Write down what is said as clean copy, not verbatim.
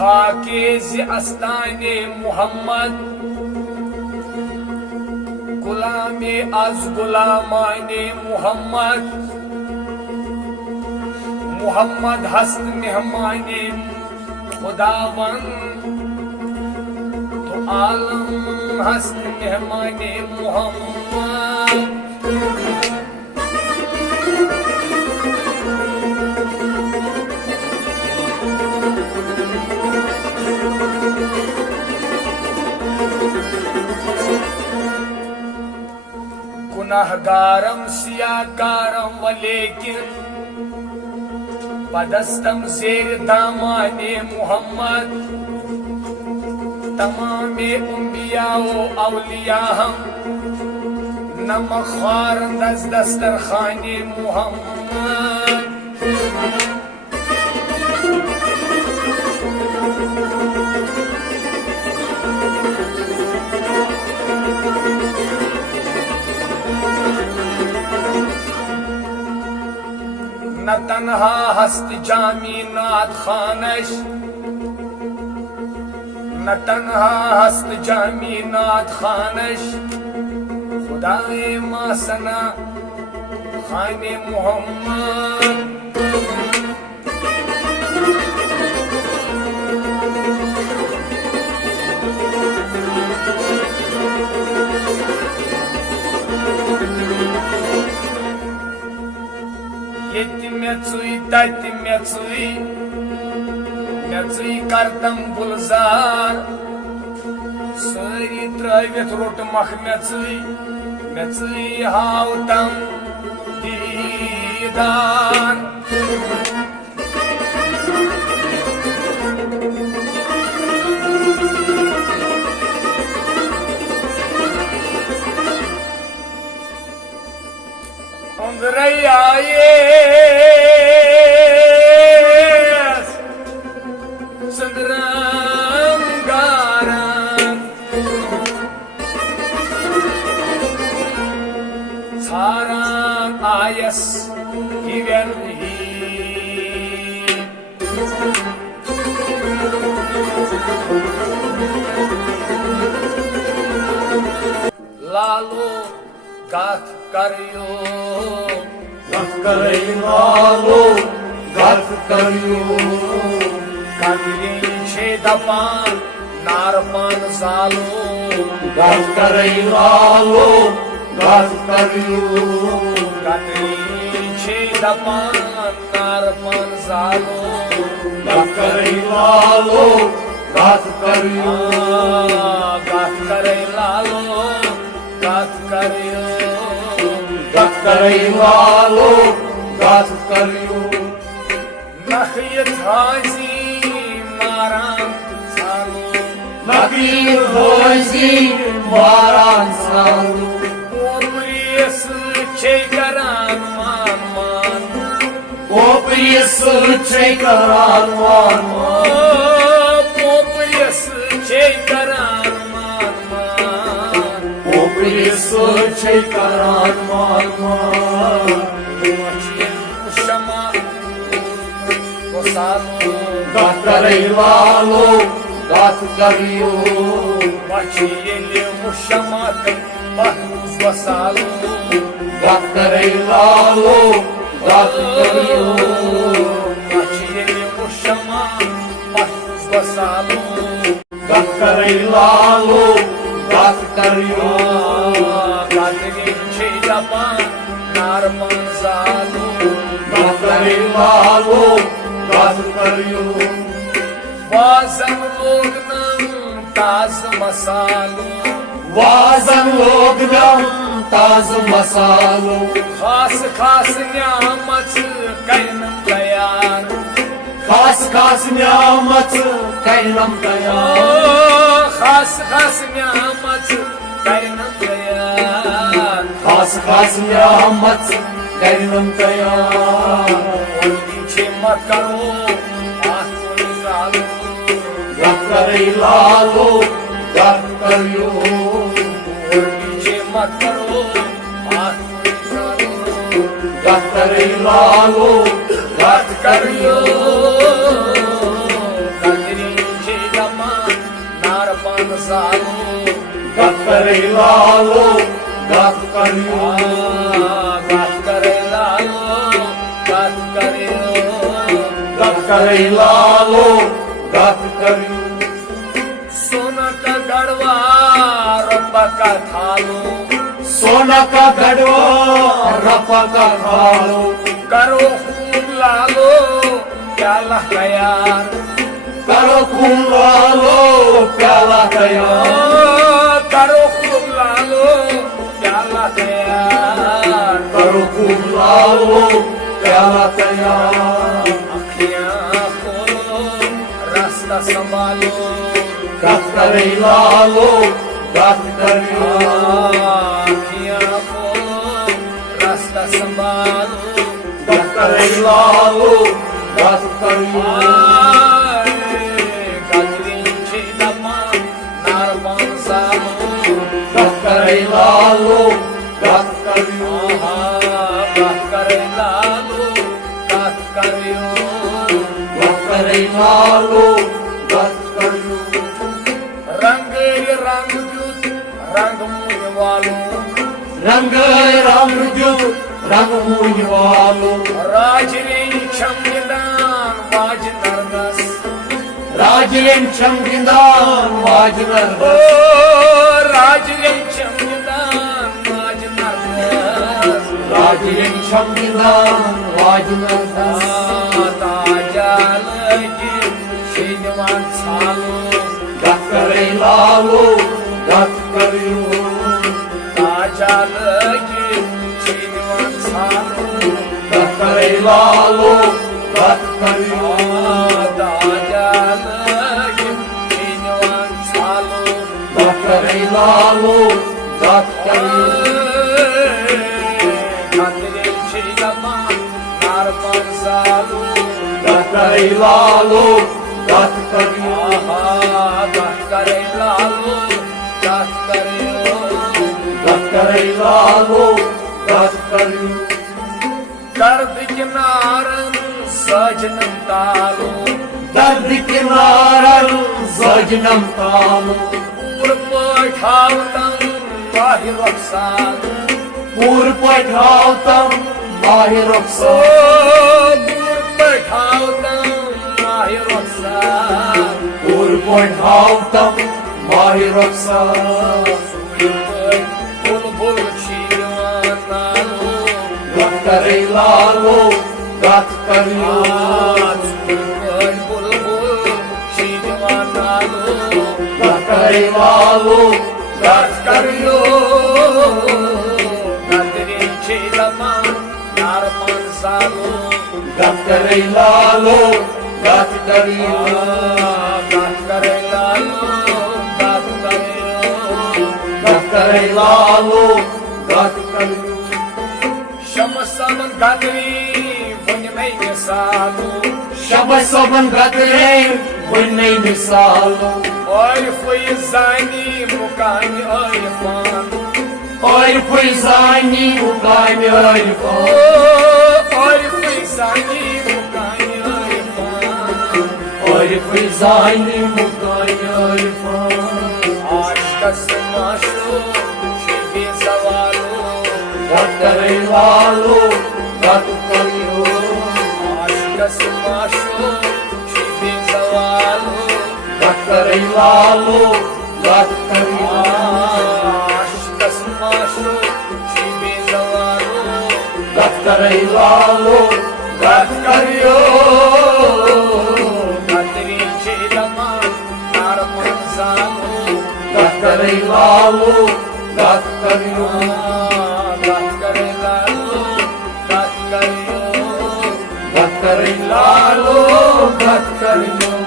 खाके ज़ अस्ताने मुहम्मद गुलामे अज गुलामाने मुहम्मद मुहम्मद हस्त मेहमाने खुदावन तो आलम हस्त मेहमाने मुहम्मद गुनाहगारम सियाकारम वलेकिन पदस्तम ज़ेर दामाने मुहम्मद तमामे उम्बिया व औलिया हम नमखार दस दस्तरखाने मुहम्मद न तन्हा हस्त जामी नात खानश न तन्हा हस्त जामी नात खानश खुदाए मासना खाने मुहम्मद मेचुई तत मेचुई करतम गुलजार सारी त्रवित रोट मख मेचुई हावतम दीदार लालो गाथ करियो लालो गाथ करियो कदरी छे दपान नारपान सालो गाथ करई लालो गाथ करियो कदरी छे दपान नारपान सालो गाथ करई लालो गाथ करियो गाथ करई लालो गाथ करियो गाथ करई लालो गाथ करियो नखियत हाजी मारान सालो नखियत हाजी मारान सालो ओपरियस छे करान मान मान ओपरियस छे करान मान ओपरियस छे करान मान मान ओपरियस छे करान मान शमा सालो गाथ करई लालो गाथ करियो बचिए मुशमात महूज वसालो गाथ करई लालो गाथ करियो बचिए मुशमा महूज वसालो गाथ करई लालो गाथ करियो गाथरी छे दपान नारपान सालो गाथ करई लालो गाथ करियो वाजन लोग नम ताज मसालो वाजन लोग नम ताज मसालो खास खास न्यामत करनम तैयार खास खास न्यामत करनम तैयार खास खास न्यामत करनम तैयार खास खास न्यामत करनम तैयार पीछे मत करो हाथ निकालो गाथ करई लालो गाथ करियो पीछे मत करो हाथ निकालो गाथ करई लालो गाथ करियो कदरी सालो गत करे लालो गत करियो गत करे लालो गत करियो गत करे लालो गत करियो सोना का गढ़वा रब्बा का थालो सोना का गढ़वा रपा का खालो करो खूब लालो प्याला तैयार करो खूब लालो प्याला तैयार करो खूब लालो प्याला तैयार करो खूब लालो प्याला तैयार अखियां खोलो रास्ता संभालो गत करे लालो गत करियो अखियां खोलो रास्ता संभालो गत करे लालो गत करियो गजरींची दमा नारबान सालो गत करे लालो गत करियो गत करे लालो गत करियो गत करे लालो गत करियो रंग जुत रंग मुझ वालो रंग रंग जो रंग मुझ वालो राजरी शमदान वाज नरगस राजन शंगिदान वाजनर राजरी शमदान वाज नरगस राजन शंगिदान वाजनर ताजाल शिजवान सालो गत करे लालो गत करियो ताजाल शिजवान सालो गत करे लालो गत करियो ताजाल शिजवान सालो गत करे लालो गत करियो खातिर शिजमा नारपन सालो गत करे लालो गत करियो गत करे लालो गत करियो गत करे लालो गत करियो दर्द किनारन सजनम तालो दर्द किनारन सजनम तालो पूर पठावतम बाहिर सालो पूर पठावतम बाहिर ओ पूर पठावतम बाहिर सालो पूर पठावतम बाहिर सालो बुलबुल छिजवान नालो गत करे लालो गत करियो बुलबुल छिजवान नालो गत करे लालो गत करियो गतरी छिजमा नारपन सालो गत करे लालो गत करियो गत करे लालो गत करियो गत करे लालो गत करियो शमसमन गतरी वन नहीं मिसालो शब सबन गत रे वन्ने मिसालो ओय फुय जानी मुकानी ओय फान और फैजानी उगामी अरफा ओय फुय जानी मुकानी ओय फान और फैजानी उगामी अरफा आशकस माशो शिबी सवालो गत करे लालो गत करियो आशकस माशो शिबी सवालो गत करे लालो गत करियो आशकस माशो शिबी सवालो गत करे लालो गत करियो गतरी छिदमा नारपन सालो गत करे लालो गत करियो गत करे लालो गत करियो गत करे लालो गत करियो